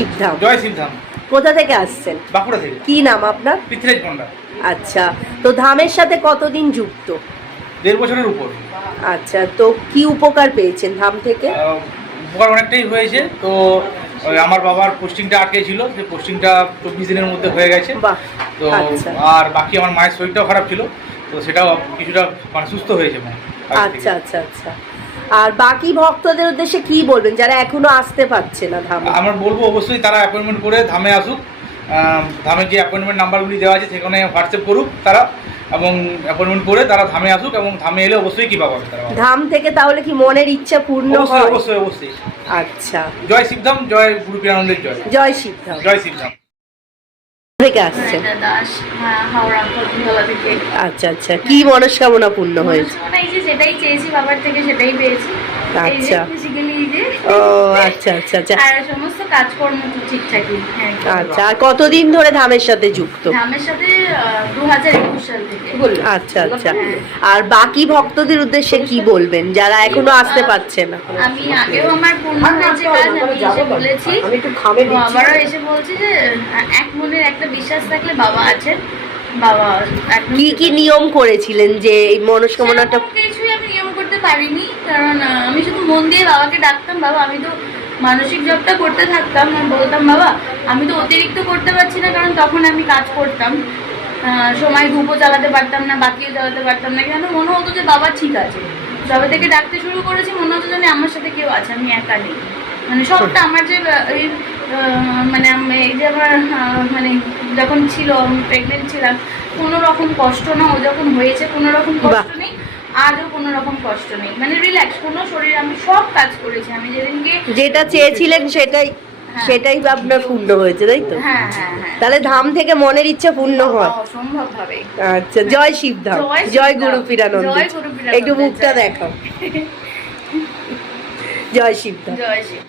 শিবধাম। জয় শিবধাম। কোথা থেকে আসছেন? বাঁকুড়া থেকে। কি নাম আপনার? পৃথ্বীরাজ পণ্ডা। আচ্ছা, তো ধামের সাথে কতদিন যুক্ত? 1.5 বছরের উপর। আচ্ছা, তো কি উপকার পেয়েছেন ধাম থেকে? উপকার অনেকটাই হয়েছে। তো আমার বাবার পোস্টিংটা আটকে ছিল, সেই পোস্টিংটা 24 দিনের মধ্যে হয়ে গেছে। তো আর বাকি আমার মায়ের শরীরটাও খারাপ ছিল, তো সেটাও কিছুটা মানে সুস্থ হয়েছে। আচ্ছা আচ্ছা আচ্ছা। আর বাকি ভক্তদের উদ্দেশ্যে কি বলবেন যারা এখনো আসতে পারছে না ধামে? আমরা বলবো অবশ্যই তারা অ্যাপয়েন্টমেন্ট করে ধামে আসুক। ধামে যে অ্যাপয়েন্টমেন্ট নাম্বারগুলি দেওয়া আছে সেখানে হোয়াটসঅ্যাপ করুক তারা, এবং অ্যাপয়েন্টমেন্ট করে তারা ধামে আসুক, এবং ধামে এলে অবশ্যই কৃপা পাবে তারা। ধাম থেকে তাহলে কি মনের ইচ্ছা পূর্ণ হয়? অবশ্যই অবশ্যই। আচ্ছা, জয় শিবধাম, জয় গুরু পীরানন্দের জয়। জয় শিবধাম। জয় শিবধাম। থেকে আসছেন? আচ্ছা আচ্ছা, কি মনস্কামনা পূর্ণ হয়েছে? সেটাই চেয়েছি বাবার থেকে, সেটাই পেয়েছি। আচ্ছা, ও আচ্ছা আচ্ছা আচ্ছা। আর সমস্ত কাজকর্ম তো ঠিকঠাকই। আচ্ছা, আর কতদিন ধরে ধামের সাথে যুক্ত? ধামের সাথে 2021 সাল থেকে। আচ্ছা আচ্ছা। আর বাকি ভক্তদের উদ্দেশ্যে কি বলবেন যারা এখনো আসতে পারছে না? আমি আগেও আমার পূর্ণ হয়েছে কাজ, আমি এসে বলেছি, আবারও এসে বলছি যে এক মনের একটা বিশ্বাস থাকলে বাবা আছেন। বাবা কি কি নিয়ম করেছিলেন যে এই মনস্কামনাটা? কিছুই আমি নিয়ম করতে পারিনি, কারণ আমি শুধু মন দিয়ে বাবাকে ডাকতাম, বাবা আমি তো মানসিক জবটা করতে থাকতাম, আমি বলতাম বাবা আমি তো অতিরিক্ত করতে পারছি না, কারণ তখন আমি কাজ করতাম, সময় ধূপও চালাতে পারতাম না, বাতিও চালাতে পারতাম না, কেন মনে হতো যে বাবা ঠিক আছে। যবে থেকে ডাকতে শুরু করেছি মনে হতো যেন আমার সাথে কেউ আছে, আমি একা নেই। মানে সবটা আমার যে মানে এই যে আমার মানে যখন ছিল আমি প্রেগনেন্ট ছিলাম কোনো রকম কষ্ট না, ও যখন হয়েছে কোনো রকম কষ্ট নেই, আজও কোনো রকম কষ্ট নেই, মানে রিল্যাক্স কোনো শরীর। আমি সব কাজ করেছি, আমি যেদিনকে যেটা চেয়েছিলেন সেটাই আপনার পূর্ণ হয়েছে, তাই তো? হ্যাঁ হ্যাঁ হ্যাঁ। তাহলে ধাম থেকে মনের ইচ্ছা পূর্ণ হয় অসম্ভব ভাবে। আচ্ছা, জয় শিবধাম, জয় গুরু পীরানন্দ। একটু মুখটা দেখাও। জয় শিবধাম। জয় শিব।